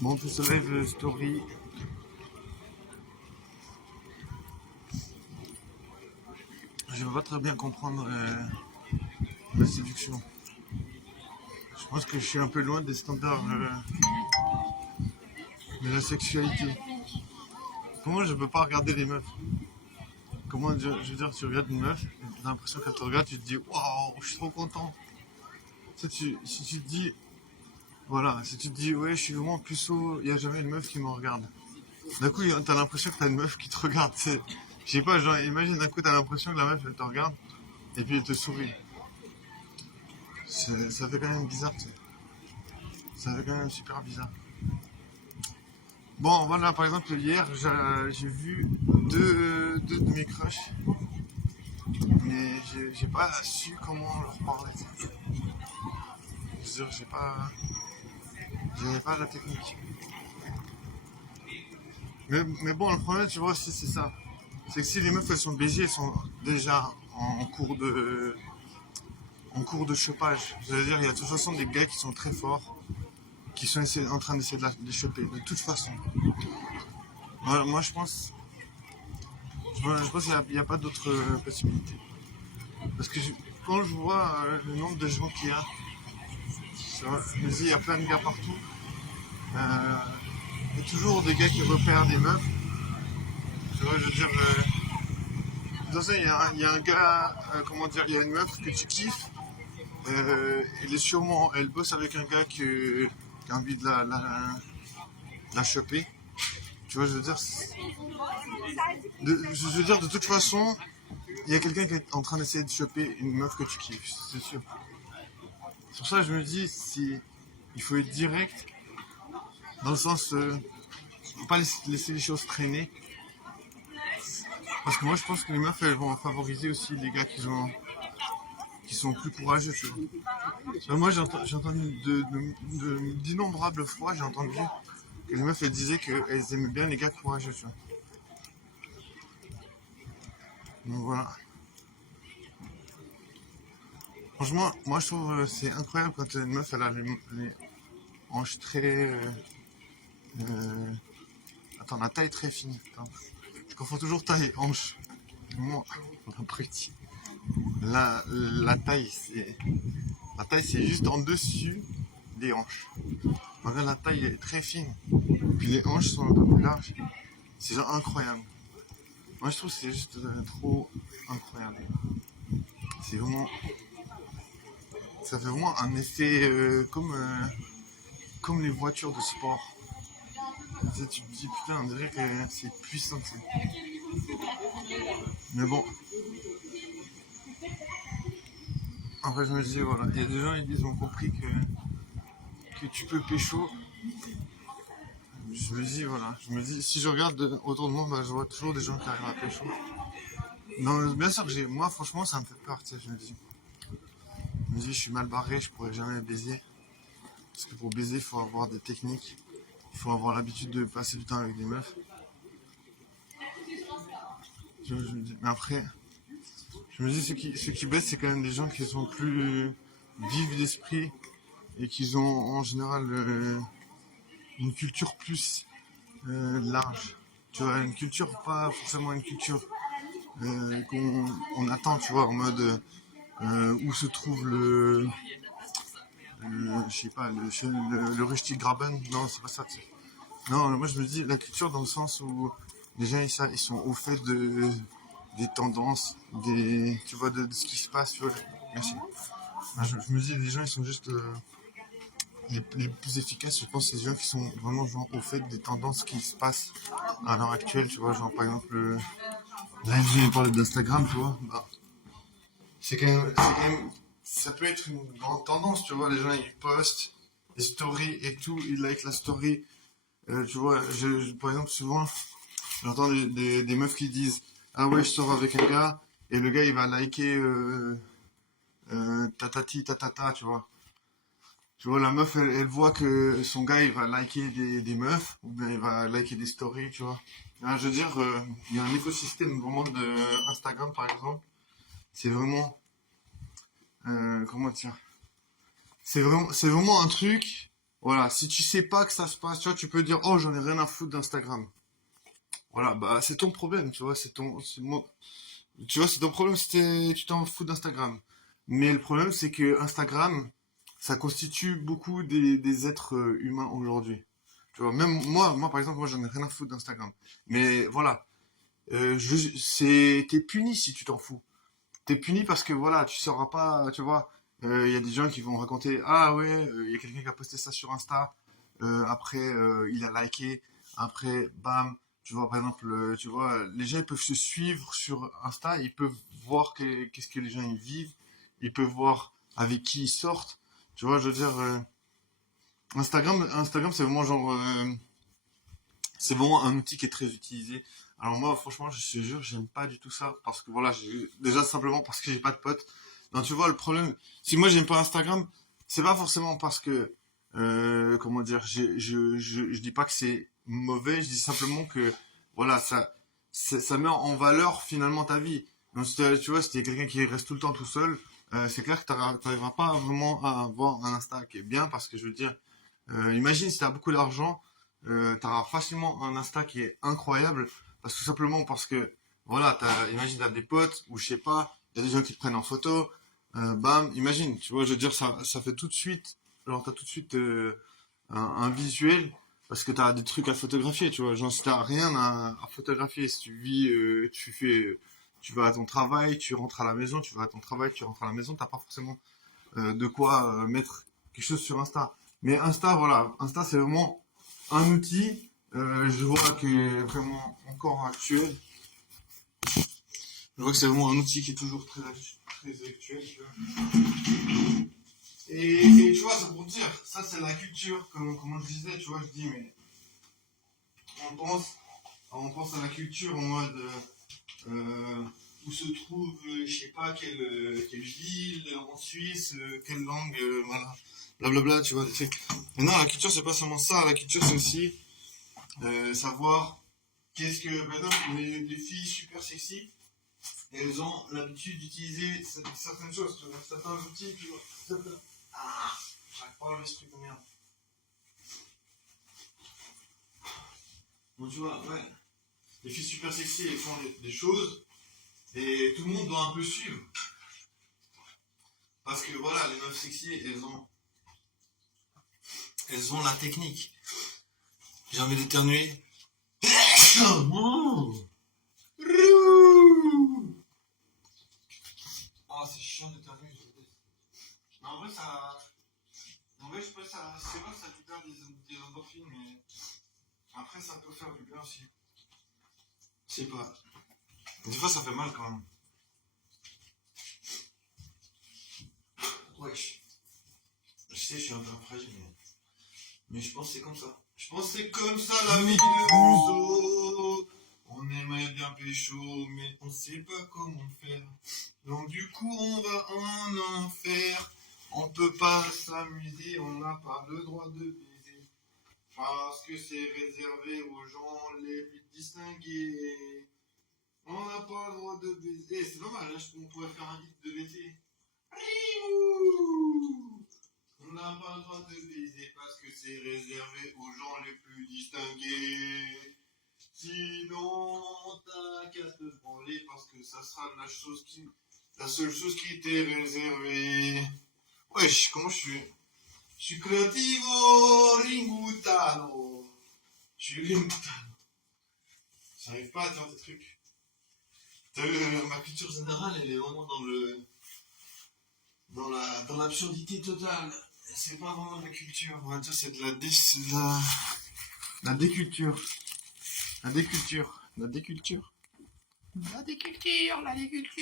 Bon, tout ce live story. Je veux pas très bien comprendre la séduction. Je pense que je suis un peu loin des standards de la sexualité. Comment je peux pas regarder les meufs? Comment je veux dire, tu regardes une meuf, t'as l'impression qu'elle te regarde, tu te dis waouh, je suis trop content. Si tu te dis, voilà, si tu te dis ouais, je suis vraiment puceau, il y a jamais une meuf qui me regarde. D'un coup, t'as l'impression que t'as une meuf qui te regarde. Je sais pas, genre, imagine d'un coup, t'as l'impression que la meuf elle te regarde et puis elle te sourit. Ça fait quand même bizarre, tu sais. Ça fait quand même super bizarre. Bon, voilà, par exemple, hier, j'ai vu deux de mes crushs, mais j'ai pas su comment leur parler. Je veux dire, j'avais pas la technique. Mais bon, le problème, tu vois, aussi, c'est ça. C'est que si les meufs, elles sont BG, elles sont déjà en cours de chopage. C'est-à-dire, il y a de toute façon des gars qui sont très forts, qui sont en train d'essayer de les choper, de toute façon. Moi, je pense qu'il n'y a pas d'autre possibilité. Parce que quand je vois le nombre de gens qu'il y a, je me dis, il y a plein de gars partout. Euh, il y a toujours des gars qui repèrent des meufs. Tu vois, je veux dire, de toute façon, il y a un gars, comment dire, il y a une meuf que tu kiffes. Elle est sûrement, elle bosse avec un gars qui a envie de la choper. Tu vois, je veux dire, je veux dire, de toute façon, il y a quelqu'un qui est en train d'essayer de choper une meuf que tu kiffes, c'est sûr. C'est pour ça que je me dis, il faut être direct, dans le sens, faut pas laisser les choses traîner. Parce que moi, je pense que les meufs, elles vont favoriser aussi les gars qui sont plus courageux, tu vois. Moi, j'ai entendu d'innombrables fois, j'ai entendu que les meufs, elles disaient qu'elles aimaient bien les gars courageux, tu vois. Donc voilà. Franchement, moi, je trouve c'est incroyable quand une meuf, elle a les hanches très... euh, attends, la taille très fine. Attends. Je confonds toujours taille et hanche. Moi, abruti. La taille, c'est juste en dessus des hanches. Regarde, la taille est très fine. Puis les hanches sont un peu plus larges. C'est genre incroyable. Moi, je trouve que c'est juste trop incroyable. C'est vraiment... Ça fait vraiment un effet comme les voitures de sport. Tu sais, tu te dis, putain, on dirait que c'est puissant. Tu sais. Mais bon, après, je me dis, voilà, il y a des gens, ils ont compris que tu peux pécho. Je me dis, voilà, si je regarde autour de moi, bah, je vois toujours des gens qui arrivent à pécho. Non, bien sûr que moi, franchement, ça me fait peur, tu sais, je me dis, je suis mal barré, je pourrais jamais baiser. Parce que pour baiser, il faut avoir des techniques. Il faut avoir l'habitude de passer du temps avec des meufs. Je me dis, mais après, je me dis, ceux qui baissent, c'est quand même des gens qui sont plus vifs d'esprit et qui ont en général une culture plus large. Tu vois, une culture, pas forcément une culture qu'on attend, tu vois, en mode où se trouve je sais pas, le Rusty Graben. Non, c'est pas ça. Non, moi je me dis la culture dans le sens où les gens ils sont au fait des tendances, tu vois, de ce qui se passe, tu vois. Merci. Je me dis les gens ils sont juste les plus efficaces, je pense, c'est les gens qui sont vraiment genre, au fait des tendances qui se passent à l'heure actuelle, tu vois, genre par exemple là je viens parler d'Instagram, tu vois, bah, ça peut être une grande tendance, tu vois, les gens ils postent des stories et tout, ils like la story. Tu vois, par exemple, souvent, j'entends des meufs qui disent ah ouais, je sors avec un gars, et le gars il va liker tatati tatata, tu vois. Tu vois, la meuf elle voit que son gars il va liker des meufs, ou bien il va liker des stories, tu vois. Je veux dire, il y a un écosystème vraiment de Instagram par exemple. C'est vraiment, comment dire, c'est vraiment un truc. Voilà, si tu sais pas que ça se passe, tu vois, tu peux dire, oh, j'en ai rien à foutre d'Instagram. Voilà, bah, c'est ton problème, tu vois, tu vois, c'est ton problème si tu t'en fous d'Instagram. Mais le problème, c'est que Instagram, ça constitue beaucoup des êtres humains aujourd'hui. Tu vois, même moi, par exemple, moi, j'en ai rien à foutre d'Instagram. Mais voilà, t'es puni si tu t'en fous. T'es puni parce que voilà, tu sauras pas, tu vois. Il y a des gens qui vont raconter, ah ouais, il y a quelqu'un qui a posté ça sur Insta. Après, il a liké. Après, bam. Tu vois, par exemple, tu vois, les gens ils peuvent se suivre sur Insta, ils peuvent voir qu'est-ce que les gens ils vivent, ils peuvent voir avec qui ils sortent. Tu vois, je veux dire, Instagram, c'est vraiment genre, c'est vraiment un outil qui est très utilisé. Alors moi, franchement, je te jure, j'aime pas du tout ça parce que voilà, déjà simplement parce que j'ai pas de potes. Non, tu vois, le problème, si moi j'aime pas Instagram, c'est pas forcément parce que, comment dire, je dis pas que c'est mauvais, je dis simplement que, voilà, ça met en valeur finalement ta vie. Donc, tu vois, si t'es quelqu'un qui reste tout le temps tout seul, c'est clair que t'arriveras pas vraiment à avoir un Insta qui est bien parce que je veux dire, imagine si tu as beaucoup d'argent, tu auras facilement un Insta qui est incroyable, parce que tout simplement parce que, voilà, imagine tu as des potes, ou je sais pas, il y a des gens qui te prennent en photo, bam, imagine, tu vois, je veux dire, ça fait tout de suite, genre tu as tout de suite un visuel, parce que tu as des trucs à photographier, tu vois, genre si t'as rien à photographier, si tu vis, tu vas à ton travail, tu rentres à la maison, tu vas à ton travail, tu rentres à la maison, t'as pas forcément de quoi mettre quelque chose sur Insta. Mais Insta, voilà, Insta c'est vraiment un outil, je vois que est vraiment encore actuel. Je vois que c'est vraiment un outil qui est toujours très actuel. Tu vois. Et tu vois, c'est pour dire, ça c'est la culture, comme je disais, tu vois, je dis, mais on pense, on pense à la culture en mode où se trouve, je sais pas, quelle ville en Suisse, quelle langue, voilà, blablabla, tu vois. Mais non, la culture c'est pas seulement ça, la culture c'est aussi savoir qu'est-ce que, par exemple, les filles super sexy, elles ont l'habitude d'utiliser certaines choses, tu vois, certains outils, tu vois. Ah, j'arrive pas à enlever ce truc de merde. Bon, tu vois, ouais. Les filles super sexy, elles font des choses et tout le monde doit un peu suivre. Parce que voilà, les meufs sexy, elles ont la technique. J'ai envie d'éternuer. Oh, c'est chiant d'éternuer. Mais en vrai, je sais pas, c'est vrai que ça libère des endorphines, mais après, ça peut faire du bien aussi. Je sais pas. Des fois, ça fait mal quand même. Wesh. Je sais, je suis un peu fragile, mais je pense que c'est comme ça. Je pense que c'est comme ça la vie de Rousseau. On aimerait bien pécho, mais on sait pas comment faire. Donc du coup, on va en enfer. On peut pas s'amuser, on n'a pas le droit de baiser. Parce que c'est réservé aux gens les plus distingués. On n'a pas le droit de baiser. C'est dommage, hein, on pourrait faire un hit de l'été. On n'a pas le droit de baiser parce que c'est réservé aux gens les plus distingués. Sinon, t'as qu'à te branler parce que ça sera la seule chose qui t'est réservée. Wesh, comment je suis? Je suis creativo ringutano. Je suis ringutano. J'arrive pas à dire des trucs. Ma culture générale, elle est vraiment dans l'absurdité totale. C'est pas vraiment de la culture, on va dire c'est de la déculture. La déculture. La déculture. La déculture, la déculture.